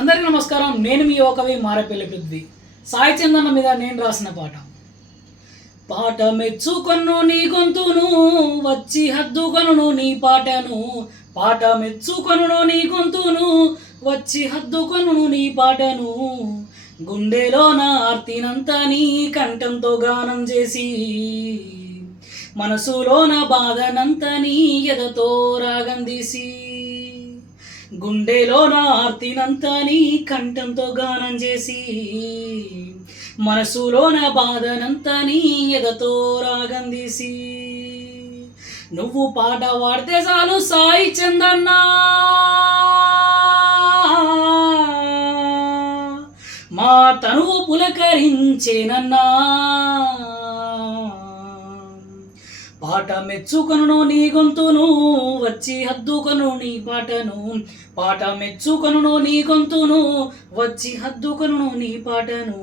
అందరికీ నమస్కారం. నేను మీ యువకవి మారేపల్లి పృథ్వీ. సాయి చందన్న మీద నేను రాసిన పాట. పాట మెచ్చుకొను నీ గొంతును, వచ్చి హద్దుకొను నీ పాటను. పాట మెచ్చుకొను నీ గొంతును, వచ్చి హద్దుకొను నీ పాటను. గుండెలోన ఆర్తినంతా నీ కంఠంతో గానం చేసి, మనసులోన బాధనంతా నీ ఎదతో రాగం తీసి. గుండెలోన ఆర్తినంతా నీ కంఠంతో గానం చేసి, మనసులోన బాధనంతా నీ ఎదతో రాగం తీసి. నువ్వు పాట పాడితే చాలు సాయి చందన్నా, మా తనువు పులకరించేనన్నా. పాట మెచ్చుకొను నీ గొంతును, వచ్చి హద్దుకొను నీ పాటను. పాట మెచ్చుకొను నీ గొంతును, వచ్చి హద్దుకొను నీ పాటను.